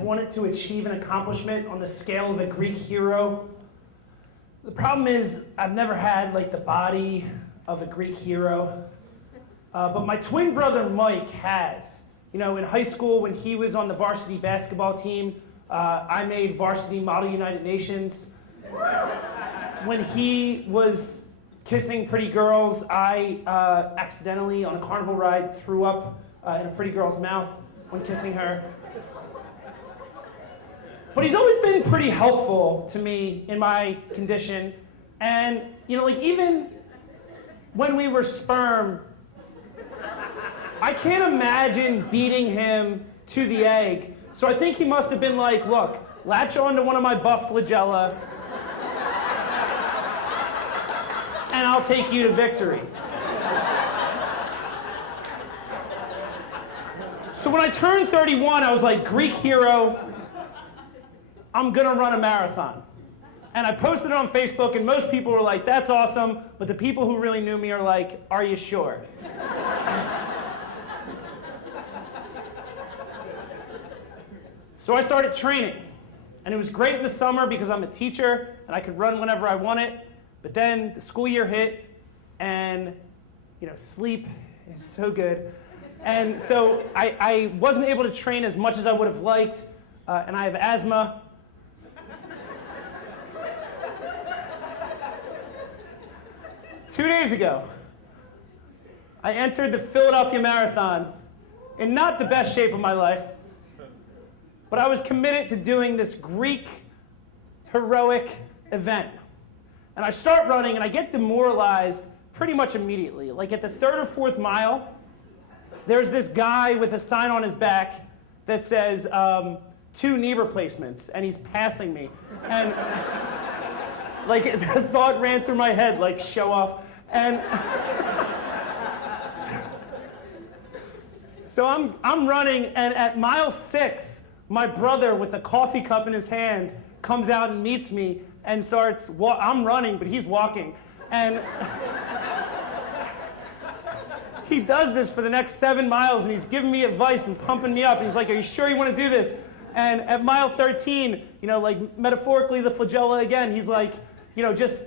wanted to achieve an accomplishment on the scale of a Greek hero. The problem is I've never had like the body of a Greek hero, but my twin brother Mike has. You know, in high school when he was on the varsity basketball team, I made varsity Model United Nations. When he was kissing pretty girls, I accidentally on a carnival ride threw up in a pretty girl's mouth when kissing her. But he's always been pretty helpful to me in my condition. And, you know, like even when we were sperm, I can't imagine beating him to the egg. So I think he must have been like, look, latch on to one of my buff flagella, and I'll take you to victory. So when I turned 31, I was like, Greek hero, I'm gonna run a marathon. And I posted it on Facebook, and most people were like, that's awesome, but the people who really knew me are like, are you sure? So I started training, and it was great in the summer because I'm a teacher, and I could run whenever I wanted, but then the school year hit, and you know, sleep is so good. And so I wasn't able to train as much as I would have liked, and I have asthma. 2 days ago, I entered the Philadelphia Marathon in not the best shape of my life, but I was committed to doing this Greek heroic event. And I start running and I get demoralized pretty much immediately. Like at the third or fourth mile, there's this guy with a sign on his back that says 2 knee replacements, and he's passing me. And like the thought ran through my head, like show off. And so I'm running, and at mile 6, my brother with a coffee cup in his hand comes out and meets me and starts, I'm running, but he's walking. And he does this for the next 7 miles, and he's giving me advice and pumping me up. And he's like, are you sure you want to do this? And at mile 13, you know, like metaphorically the flagella again, he's like, you know, just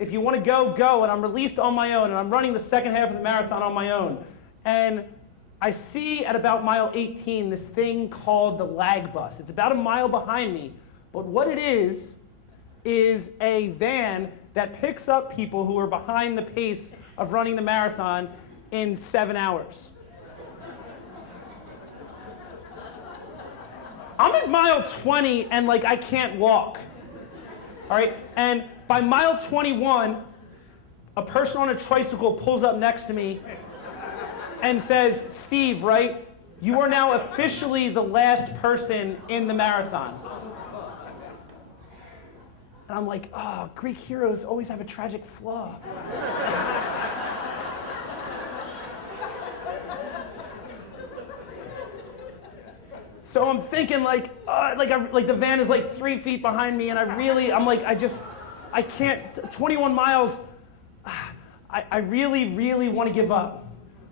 if you want to go, go. And I'm released on my own, and I'm running the second half of the marathon on my own. And I see at about mile 18 this thing called the lag bus. It's about a mile behind me, but what it is a van that picks up people who are behind the pace of running the marathon in 7 hours. I'm at mile 20 and like I can't walk. All right, and by mile 21, a person on a tricycle pulls up next to me and says, Steve, right, you are now officially the last person in the marathon. And I'm like, oh, Greek heroes always have a tragic flaw. So I'm thinking like the van is like 3 feet behind me, and I can't, 21 miles, I really want to give up.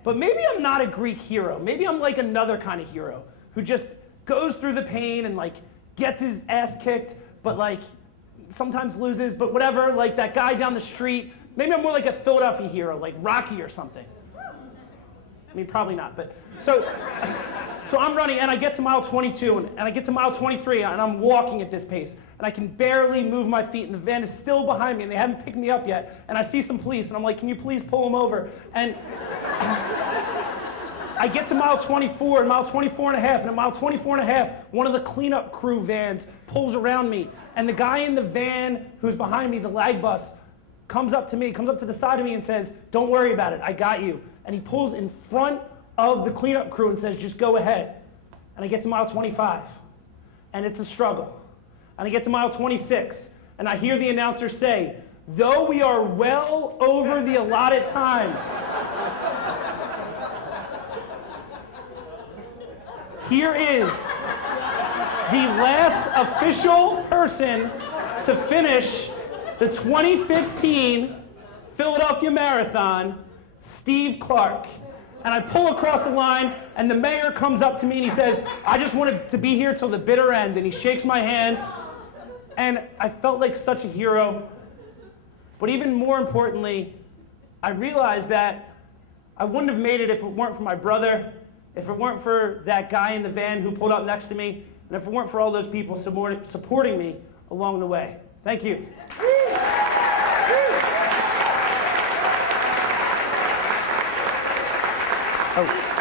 But maybe I'm not a Greek hero. Maybe I'm like another kind of hero who just goes through the pain and like gets his ass kicked, but like sometimes loses, but whatever, like that guy down the street. Maybe I'm more like a Philadelphia hero, like Rocky or something. I mean, probably not, but so I'm running, and I get to mile 22, and I get to mile 23, and I'm walking at this pace, and I can barely move my feet, and the van is still behind me, and they haven't picked me up yet, and I see some police, and I'm like, can you please pull them over? And I get to mile 24, and mile 24 and a half, and at mile 24 and a half, one of the cleanup crew vans pulls around me, and the guy in the van who's behind me, the lag bus, comes up to the side of me and says, don't worry about it, I got you. And he pulls in front of the cleanup crew and says, just go ahead. And I get to mile 25, and it's a struggle. And I get to mile 26, and I hear the announcer say, though we are well over the allotted time, here is the last official person to finish the 2015 Philadelphia Marathon, Steve Clark. and I pull across the line, and the mayor comes up to me and he says, I just wanted to be here till the bitter end, and he shakes my hand, and I felt like such a hero. But even more importantly, I realized that I wouldn't have made it if it weren't for my brother, if it weren't for that guy in the van who pulled up next to me, and if it weren't for all those people supporting me along the way. Thank you. Oh.